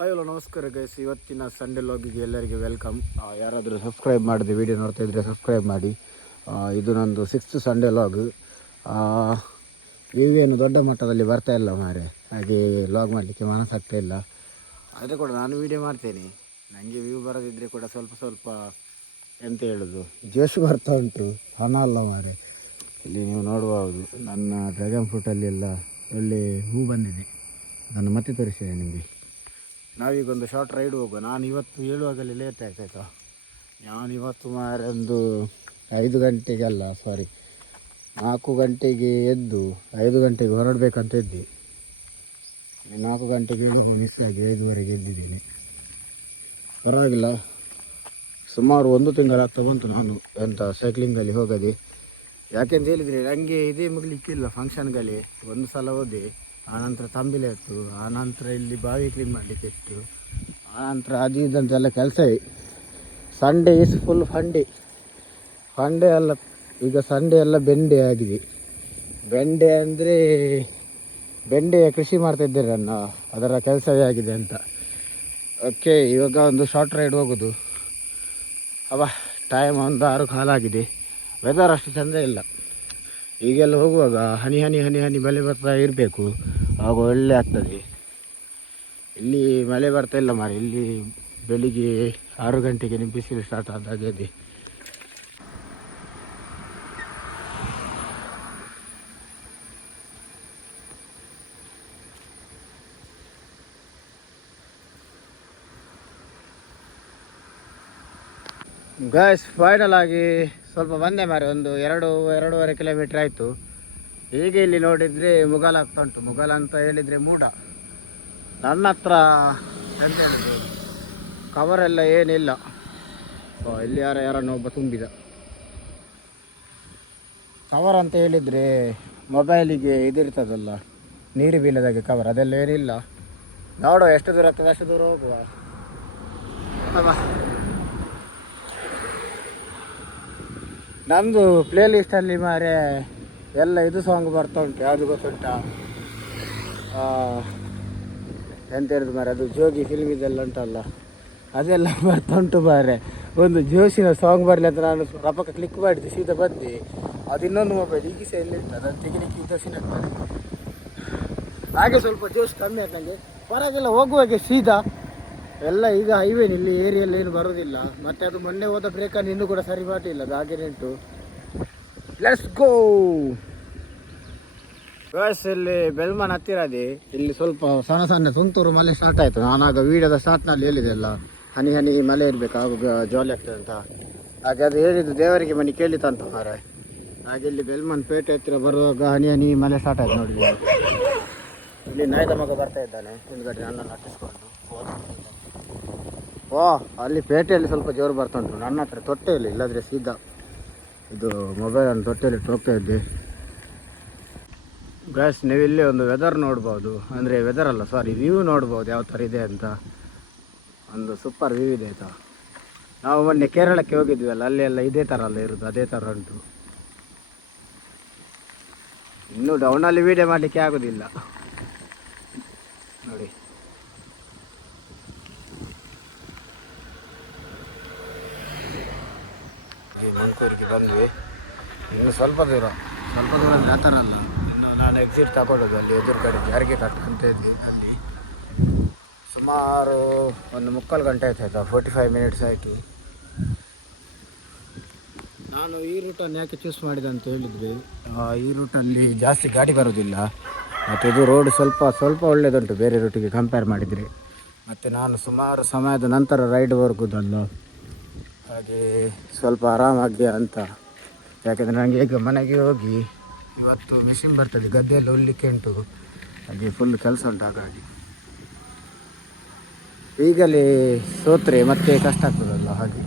Hi hello ನಮಸ್ಕಾರ guys. ಇವತ್ತಿನ Sunday ಲಾಗಿಗೆ ಎಲ್ಲರಿಗೆ ವೆಲ್ಕಮ್. ಯಾರಾದರೂ ಸಬ್ಸ್ಕ್ರೈಬ್ ಮಾಡಿದೆ ವಿಡಿಯೋ ನೋಡ್ತಾ ಇದ್ದರೆ ಸಬ್ಸ್ಕ್ರೈಬ್ ಮಾಡಿ. ಇದು ನಂದು 6th ಸಂಡೇ ಲಾಗ್. ವ್ಯೂ ಏನು ದೊಡ್ಡ ಮಟ್ಟದಲ್ಲಿ ಬರ್ತಾ ಇಲ್ಲ ಮಾರೆ, ಹಾಗೆ ಲಾಗ್ ಮಾಡಲಿಕ್ಕೆ ಮನಸ್ಸಾಗ್ತಾ ಇಲ್ಲ. ಆದರೆ ಕೂಡ ನಾನು ವೀಡಿಯೋ ಮಾಡ್ತೇನೆ. ನನಗೆ ವ್ಯೂ ಬರೋದಿದ್ದರೆ ಕೂಡ ಸ್ವಲ್ಪ ಸ್ವಲ್ಪ ಎಂತ ಹೇಳೋದು ಜೋಶ್ ಬರ್ತಾ ಉಂಟು, ಹಣ ಅಲ್ಲ ಮಾರೆ. ಇಲ್ಲಿ ನೀವು ನೋಡ್ಬೋದು ನನ್ನ ಡ್ರ್ಯಾಗನ್ ಫ್ರೂಟಲ್ಲಿ ಎಲ್ಲ ಒಳ್ಳೆ ಹೂ ಬಂದಿದೆ. ನಾನು ಮತ್ತೆ ತೋರಿಸ್ತೇನೆ ನಿಮಗೆ. ನಾವೀಗೊಂದು ಶಾರ್ಟ್ ರೈಡ್ ಹೋಗುವ. ನಾನು ಇವತ್ತು ಹೇಳುವಾಗಲೇ ಲೇಟ್ ಆಯ್ತಾಯ್ತಾ. ನಾನು ಇವತ್ತು ಮಾರೆ ಒಂದು 5 ಗಂಟೆಗೆ 4 ಗಂಟೆಗೆ ಎದ್ದು 5 ಗಂಟೆಗೆ ಹೊರಡಬೇಕಂತ ಇದ್ದೆ. 4 ಗಂಟೆಗೆ ಮಿಸ್ ಆಗಿ 5:30ಗೆ ಎದ್ದಿದ್ದೀನಿ. ಪರವಾಗಿಲ್ಲ, ಸುಮಾರು 1 ತಿಂಗಳಾಗ್ತಾ ಬಂತು ನಾನು ಸೈಕ್ಲಿಂಗಲ್ಲಿ ಹೋಗೋದೆ. ಯಾಕೆಂತ ಹೇಳಿದರೆ ನನಗೆ ಇದೇ ಮುಗಲಿಕ್ಕಿಲ್ಲ ಫಂಕ್ಷನ್ಗಳೇ. ಒಂದು ಸಲ ಹೋದೆ, ಆನಂತರ ತಂಬಿಲೆ ಇತ್ತು, ಆನಂತರ ಇಲ್ಲಿ ಬಾವಿ ಕ್ಲೀನ್ ಮಾಡಲಿಕ್ಕೆ ಇತ್ತು, ಆನಂತರ ಅದು ಇದ್ದಂತೆಲ್ಲ ಕೆಲಸವೇ. ಸಂಡೇ ಈಸ್ ಫುಲ್ ಫಂಡೇ ಎಲ್ಲ. ಈಗ ಸಂಡೇ ಎಲ್ಲ ಬೆಂಡೆ ಆಗಿದೆ. ಬೆಂಡೆ ಅಂದರೆ ಬೆಂಡೆಯ ಕೃಷಿ ಮಾಡ್ತಾಯಿದ್ದೇನೆ ನಾನು, ಅದರ ಕೆಲಸವೇ ಆಗಿದೆ ಅಂತ. ಓಕೆ, ಇವಾಗ ಒಂದು ಶಾರ್ಟ್ ರೈಡ್ ಹೋಗೋದು. ಟೈಮ್ ಒಂದು 6 ಕಾಲಾಗಿದೆ. ವೆದರ್ ಅಷ್ಟು ಚೆಂದ ಇಲ್ಲ. ಈಗೆಲ್ಲ ಹೋಗುವಾಗ ಹನಿ ಹನಿ ಹನಿ ಹನಿ ಮಳೆ ಬರ್ತಾ ಇರಬೇಕು, ಆಗ ಒಳ್ಳೆ ಆಗ್ತದೆ. ಇಲ್ಲಿ ಮಳೆ ಬರ್ತಾ ಇಲ್ಲ ಮಾರೆ. ಇಲ್ಲಿ ಬೆಳಿಗ್ಗೆ 6 ಗಂಟೆಗೆ ಬಿಸಿಲು ಸ್ಟಾರ್ಟ್ ಆದಾಗಿದೆ. ಗಾಯ್ಸ್, ಫೈನಲ್ ಆಗಿ ಸ್ವಲ್ಪ ಬಂದೆ ಮಾರೆ. ಒಂದು 2-2.5 ಕಿಲೋಮೀಟ್ರ್ ಆಯಿತು. ಹೀಗೆ ಇಲ್ಲಿ ನೋಡಿದರೆ ಮುಗಾಲ್ ಆಗ್ತಾ ಉಂಟು. ಮುಗಾಲ್ ಅಂತ ಹೇಳಿದರೆ ಮೂಡ. ನನ್ನ ಹತ್ರ ಎಂತ ಹೇಳಿದ್ರು ಕವರೆಲ್ಲ ಏನಿಲ್ಲ. ಇಲ್ಲಿ ಯಾರನ್ನೋ ಒಬ್ಬ ತುಂಬಿದ. ಕವರ್ ಅಂತ ಹೇಳಿದರೆ ಮೊಬೈಲಿಗೆ ಇದಿರ್ತದಲ್ಲ, ನೀರು ಬೀಳದಾಗೆ ಕವರ್, ಅದೆಲ್ಲ ಏನಿಲ್ಲ. ನೋಡುವ ಎಷ್ಟು ದೂರ ಆಗ್ತದೆ ಅಷ್ಟು ದೂರ ಹೋಗುವ. ನಮ್ಮದು ಪ್ಲೇ ಲಿಸ್ಟಲ್ಲಿ ಮಾರೆ ಎಲ್ಲ ಇದು ಸಾಂಗ್ ಬರ್ತಾ ಉಂಟು. ಯಾವುದು ಗೊತ್ತುಂಟಾ? ಎಂತ ಹೇಳಿದ್ರು ಮಾರೆ, ಅದು ಜೋಗಿ ಫಿಲ್ಮ್ ಇದೆಲ್ಲ ಉಂಟಲ್ಲ, ಅದೆಲ್ಲ ಬರ್ತಾ ಉಂಟು ಮಾರೆ. ಒಂದು ಜೋಶಿನ ಸಾಂಗ್ ಬರಲಿ ಅಂತ ನಾನು ರಪಕ್ಕ ಕ್ಲಿಕ್ ಮಾಡಿದ್ದೆ, ಸೀದಾ ಬಂದು ಅದು ಇನ್ನೊಂದು ಮೊಬೈಲ್ ಈಗ ಸಹ ಎಲ್ಲಿರ್ತದೆ, ಅದನ್ನು ತೆಗಿಲಿಕ್ಕೆ ಜೋಶಿನ ಆಗ್ತದೆ. ಹಾಗೆ ಸ್ವಲ್ಪ ಜೋಶ್ ಕಮ್ಮಿ ಆಯ್ತು ನನಗೆ. ಪರವಾಗಿಲ್ಲ, ಹೋಗುವಾಗೆ ಸೀದಾ ಎಲ್ಲ. ಈಗ ಹೈವೇನ್ ಇಲ್ಲಿ ಏರಿಯಲ್ಲಿ ಏನು ಬರೋದಿಲ್ಲ. ಮತ್ತು ಅದು ಮೊನ್ನೆ ಹೋದ ಬ್ರೇಕನ್ನು ಇನ್ನೂ ಕೂಡ ಸರಿ ಮಾಡಿಲ್ಲ, ಅದು ಹಾಗೇನೆ ಉಂಟು. Let's go. ಇಲ್ಲಿ ಬೆಲ್ಮನ್ ಹತ್ತಿರ ಅದೇ. ಇಲ್ಲಿ ಸ್ವಲ್ಪ ಸಣ್ಣ ಸಣ್ಣ ತುಂತುರು ಮಳೆ ಸ್ಟಾರ್ಟ್ ಆಯಿತು. ನಾನಾಗ ವೀಡಿಯೋದ ಸ್ಟಾರ್ಟ್ನಲ್ಲಿ ಹೇಳಿದೆ ಅಲ್ಲ, ಹನಿ ಹನಿ ಮಳೆ ಇರಬೇಕು, ಆಗ ಜಾಲಿ ಆಗ್ತದೆ ಅಂತ. ಹಾಗೆ ಅದು ಹೇಳಿದ್ದು ದೇವರಿಗೆ ಮನೆ ಕೇಳಿತಂತ ಮಾರೆ. ಹಾಗೆ ಇಲ್ಲಿ ಬೆಲ್ಮನ್ ಪೇಟೆ ಹತ್ತಿರ ಬರುವಾಗ ಹನಿ ಹನಿ ಮಳೆ ಸ್ಟಾರ್ಟ್ ಆಯ್ತು ನೋಡಿದೆ. ಇಲ್ಲಿ ನಾಯ್ದ ಮಗ ಬರ್ತಾ ಇದ್ದಾನೆ ಹಿಂದ್ಗಡೆ ನನ್ನನ್ನು ಹತ್ತಿಸ್ಕೊಂಡು. ಅಲ್ಲಿ ಪೇಟೆಯಲ್ಲಿ ಸ್ವಲ್ಪ ಜೋರು ಬರ್ತಾ ಉಂಟು. ನನ್ನ ಹತ್ರ ತೊಟ್ಟೆಯಲ್ಲಿ, ಇಲ್ಲಾದರೆ ಸೀದಾ ಇದು ಮೊಬೈಲನ್ನು ತೊಟ್ಟೆಯಲ್ಲಿ ಹೋಗ್ತಾ ಇದ್ದೆ. ಗ್ಯಾಸ್, ನೀವು ಇಲ್ಲಿ ಒಂದು ವೆದರ್ ನೋಡ್ಬೋದು, ಅಂದರೆ ವೆದರ್ ಅಲ್ಲ ವ್ಯೂ ನೋಡ್ಬೋದು ಯಾವ ಥರ ಇದೆ ಅಂತ. ಒಂದು ಸೂಪರ್ ವ್ಯೂ ಇದೆ ಆಯಿತಾ. ನಾವು ಮೊನ್ನೆ ಕೇರಳಕ್ಕೆ ಹೋಗಿದ್ವಿ ಅಲ್ಲ, ಅಲ್ಲಿ ಎಲ್ಲ ಇದೇ ಥರ ಅಲ್ಲ ಇರೋದು, ಅದೇ ಥರ ಉಂಟು. ಇನ್ನೂ ಡೌನಲ್ಲಿ ವೀಡಿಯೋ ಮಾಡಲಿಕ್ಕೆ ಆಗೋದಿಲ್ಲ ನೋಡಿ. ಮಂಕೂರಿಗೆ ಬಂದ್ವಿ. ಇನ್ನು ಸ್ವಲ್ಪ ದೂರ ಅಂದರೆ ಆ ಥರ ಅಲ್ಲ. ಇನ್ನು ನಾನು ಎಕ್ಸಿಟ್ ತಗೊಳ್ಳೋದು ಅಲ್ಲಿ ಎದುರು ಕಡೆ ಜಾರಿಗೆ ಕಟ್ಟಂತ ಇದ್ವಿ. ಅಲ್ಲಿ ಸುಮಾರು 1 ಗಂಟೆ ಆಯ್ತು 45 ಮಿನಿಟ್ಸ್ ಆಯಿತು. ನಾನು ಈ ರೂಟನ್ನು ಯಾಕೆ ಚೂಸ್ ಮಾಡಿದೆ ಅಂತ ಹೇಳಿದರೆ, ಈ ರೂಟಲ್ಲಿ ಜಾಸ್ತಿ ಗಾಡಿ ಬರೋದಿಲ್ಲ, ಮತ್ತು ಇದು ರೋಡ್ ಸ್ವಲ್ಪ ಒಳ್ಳೆಯದುಂಟು ಬೇರೆ ರೂಟಿಗೆ ಕಂಪೇರ್ ಮಾಡಿದರೆ. ಮತ್ತು ನಾನು ಸುಮಾರು ಸಮಯದ ನಂತರ ರೈಡ್ ಹೋಗೋದಲ್ಲ, ಹಾಗೆ ಸ್ವಲ್ಪ ಆರಾಮಾಗಿ ಅಂತ. ಯಾಕೆಂದರೆ ನನಗೆ ಈಗ ಮನೆಗೆ ಹೋಗಿ ಇವತ್ತು ಮಿಷಿನ್ ಬರ್ತದೆ, ಗದ್ದೆಯಲ್ಲಿ ಹೊಲಿಕ್ಕೆ ಉಂಟು, ಹಾಗೆ ಫುಲ್ ಕೆಲಸ ಉಂಟು. ಹಾಗಾಗಿ ಈಗಲೇ ಸೋತ್ರೆ ಮತ್ತೆ ಕಷ್ಟ ಆಗ್ತದಲ್ಲ. ಹಾಗೆ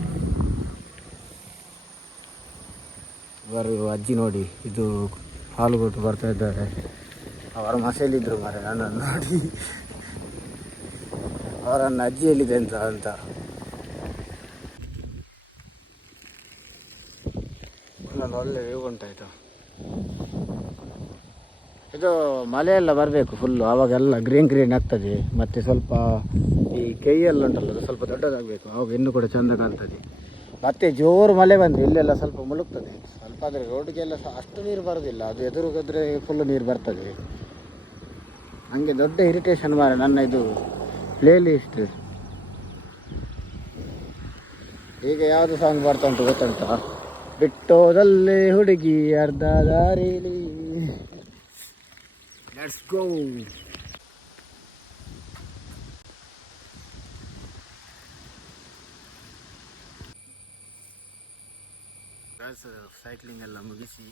ಇವರು ಅಜ್ಜಿ ನೋಡಿ, ಇದು ಹಾಲು ಕೊಟ್ಟು ಬರ್ತಾ ಇದ್ದಾರೆ. ಅವರ ಮಸೇಲಿದ್ದರು ಮಾರೆ ನನ್ನನ್ನು ನೋಡಿ, ಅವರನ್ನು ಅಜ್ಜಿ ಎಲ್ಲಿದೆ ಅಂತ. ಒಳ್ಳೆ ವ್ಯೂ ಉಂಟಾಯ್ತು. ಇದು ಇದು ಮಳೆ ಎಲ್ಲ ಬರಬೇಕು ಫುಲ್ಲು, ಆವಾಗೆಲ್ಲ ಗ್ರೀನ್ ಆಗ್ತದೆ. ಮತ್ತು ಸ್ವಲ್ಪ ಈ ಕೈಯೆಲ್ಲ ಉಂಟಲ್ಲ ಅದು ಸ್ವಲ್ಪ ದೊಡ್ಡದಾಗಬೇಕು, ಆವಾಗ ಇನ್ನೂ ಕೂಡ ಚೆಂದ ಕಾಣ್ತದೆ. ಮತ್ತು ಜೋರು ಮಳೆ ಬಂದರೆ ಇಲ್ಲೆಲ್ಲ ಸ್ವಲ್ಪ ಮುಳುಗ್ತದೆ. ಸ್ವಲ್ಪ ಅಂದರೆ ರೋಡ್ಗೆಲ್ಲ ಅಷ್ಟು ನೀರು ಬರೋದಿಲ್ಲ, ಅದು ಎದುರುಗಾದರೆ ಫುಲ್ಲು ನೀರು ಬರ್ತದೆ. ನನಗೆ ದೊಡ್ಡ ಇರಿಟೇಷನ್ ಮಾರೆ ನನ್ನ ಇದು ಪ್ಲೇ ಲಿಸ್ಟ್. ಈಗ ಯಾವುದು ಸಾಂಗ್ ಬರ್ತಾ ಉಂಟು ಗೊತ್ತುಂಟಾ? ಬಿಟ್ಟೋದಲ್ಲೇ ಹುಡುಗಿ ಅರ್ಧ ದಾರಿಲಿ. Let's go. ಸೈಕ್ಲಿಂಗ್ ಎಲ್ಲ ಮುಗಿಸಿ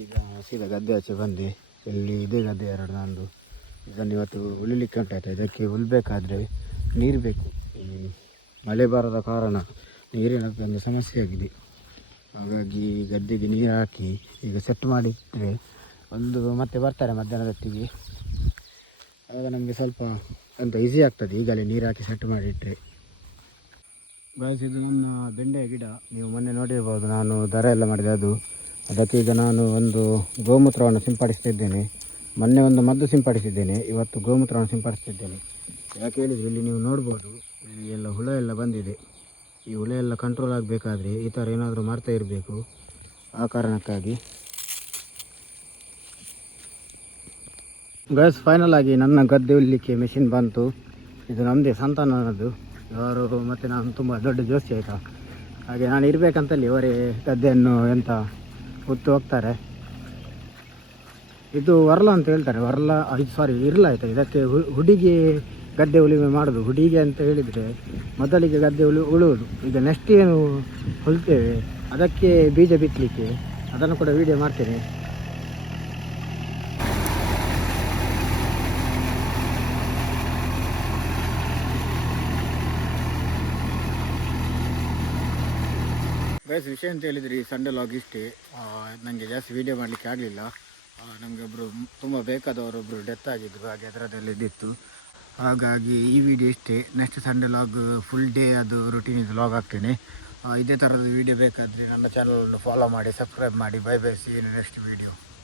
ಈಗ ಸೀದಾ ಗದ್ದೆ ಆಚೆ ಬಂದೆ. ಇಲ್ಲಿ ಇದೇ ಗದ್ದೆ ಎರಡು ನಂದು. ಇದನ್ನು ಇವತ್ತು ಉಳಿಲಿಕ್ಕೆ ಉಂಟಾಯ್ತು. ಇದಕ್ಕೆ ಉಳ್ಬೇಕಾದ್ರೆ ನೀರು ಬೇಕು. ಈ ಮಳೆ ಬರದ ಕಾರಣ ನೀರಿನ ಒಂದು ಸಮಸ್ಯೆ ಆಗಿದೆ. ಹಾಗಾಗಿ ಗದ್ದೆಗೆ ನೀರು ಹಾಕಿ ಈಗ ಸೆಟ್ ಮಾಡಿಟ್ಟರೆ ಮತ್ತೆ ಬರ್ತಾರೆ ಮಧ್ಯಾಹ್ನದೊತ್ತಿಗೆ. ಆಗ ನಮಗೆ ಸ್ವಲ್ಪ ಅಂತ ಈಸಿ ಆಗ್ತದೆ ಈಗಲೇ ನೀರು ಹಾಕಿ ಸೆಟ್ ಮಾಡಿಟ್ಟರೆ. ಗಾಯ್ಸ್, ಇದು ನನ್ನ ಬೆಂಡೆಯ ಗಿಡ. ನೀವು ಮೊನ್ನೆ ನೋಡಿರ್ಬೋದು, ನಾನು ದರ ಎಲ್ಲ ಮಾಡಿದೆ ಅದು. ಅದಕ್ಕೆ ಈಗ ನಾನು ಒಂದು ಗೋಮೂತ್ರವನ್ನು ಸಿಂಪಡಿಸ್ತಿದ್ದೇನೆ. ಮೊನ್ನೆ ಒಂದು ಮದ್ದು ಸಿಂಪಡಿಸಿದ್ದೇನೆ, ಇವತ್ತು ಗೋಮೂತ್ರವನ್ನು ಸಿಂಪಡಿಸ್ತಿದ್ದೇನೆ. ಯಾಕೆ ಹೇಳಿದರೆ ಇಲ್ಲಿ ನೀವು ನೋಡ್ಬೋದು, ಇಲ್ಲಿ ಎಲ್ಲ ಹುಳ ಎಲ್ಲ ಬಂದಿದೆ. ಈ ಹುಳ ಎಲ್ಲ ಕಂಟ್ರೋಲ್ ಆಗಬೇಕಾದ್ರೆ ಈ ಥರ ಏನಾದರೂ ಮಾಡ್ತಾ ಇರಬೇಕು. ಆ ಕಾರಣಕ್ಕಾಗಿ ಗ್ಯಾಸ್ ಫೈನಲ್ ಆಗಿ ನನ್ನ ಗದ್ದೆ ಉಳ್ಳಿಕ್ಕೆ ಮೆಷಿನ್ ಬಂತು. ಇದು ನಮ್ಮದೇ ಸಂತಾನದ್ದು. ಅವರು ಮತ್ತು ನಾನು ತುಂಬ ದೊಡ್ಡ ಜೋಶಿ ಆಯಿತಾ. ಹಾಗೆ ನಾನು ಇರಬೇಕಂತಲ್ಲಿ ಅವರೇ ಗದ್ದೆಯನ್ನು ಎಂತ ಹೊತ್ತು ಹೋಗ್ತಾರೆ. ಇದು ವರ್ಲ ಅಂತ ಹೇಳ್ತಾರೆ, ವರ್ಲ ಇದು ಸಾರಿ ಇರಲ ಆಯಿತಾ. ಇದಕ್ಕೆ ಹುಡುಗಿ ಗದ್ದೆ ಉಳುಮೆ ಮಾಡೋದು. ಹುಡುಗಿ ಅಂತ ಹೇಳಿದರೆ ಮೊದಲಿಗೆ ಗದ್ದೆ ಉಳುವುದು. ಈಗ ನೆಕ್ಸ್ಟ್ ಏನು ಹೊಲ್ತೇವೆ ಅದಕ್ಕೆ ಬೀಜ ಬಿತ್ತಲಿಕ್ಕೆ, ಅದನ್ನು ಕೂಡ ವೀಡಿಯೋ ಮಾಡ್ತೇನೆ. ಗೈಸ್, ವಿಷಯ ಅಂತ ಹೇಳಿದರೆ ಈ ಸಂಡೇ ಲಾಗ್ ಇಷ್ಟೇ. ನನಗೆ ಜಾಸ್ತಿ ವೀಡಿಯೋ ಮಾಡಲಿಕ್ಕೆ ಆಗಲಿಲ್ಲ. ನಮಗೆ ಒಬ್ಬರು ತುಂಬ ಬೇಕಾದವರೊಬ್ಬರು ಡೆತ್ ಆಗಿದ್ದರು, ಹಾಗೆ ಅದರದಲ್ಲಿ ಇದ್ದಿತ್ತು. ಹಾಗಾಗಿ ಈ ವಿಡಿಯೋ ಇಷ್ಟೇ. Next Sunday log full day ಅದು ರುಟೀನಿದು ಲಾಗ್ ಹಾಕ್ತೇನೆ. ಇದೇ ಥರದ ವೀಡಿಯೋ ಬೇಕಾದರೆ ನನ್ನ ಚಾನಲನ್ನು ಫಾಲೋ ಮಾಡಿ, ಸಬ್ಸ್ಕ್ರೈಬ್ ಮಾಡಿ. Bye bye, see you next video.